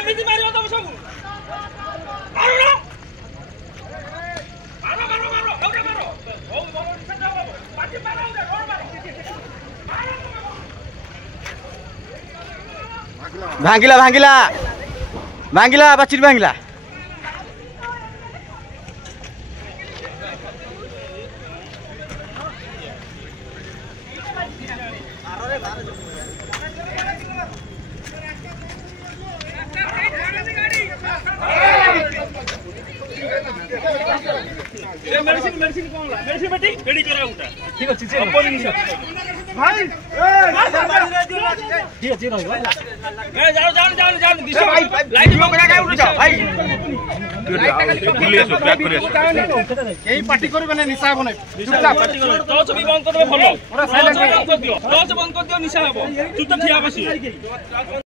କେମିତି ମାରିବ ତମେ ସବୁ ମାରୁନ ମାର ମାର ମାର ଏଉଟା ମାର ହଉ ଭଲ ନିଶା ଯାଅ ପାଟି ମାର ଏଉଟା ରୋଡ ମାର ଭାଙ୍ଗିଲା ଭାଙ୍ଗିଲା ଭାଙ୍ଗିଲା ବାଚିରି ଭାଙ୍ଗିଲା मेडिसिन मेडिसिन कौन ला मेडिसिन बेटी रेडी करा उठा ठीक अछि जे भाई ठीक अछि रहो ए जाओ जाओ जाओ जाओ दिशा लाइट में करा काय उठ जाओ भाई पुलिस बैक करियो एही पार्टी करबे ना निशा बने चुपचाप पार्टी करो टॉर्च भी बंद कर दे भलो टॉर्च बंद कर दियो निशा हबो तू तो ठिया बसी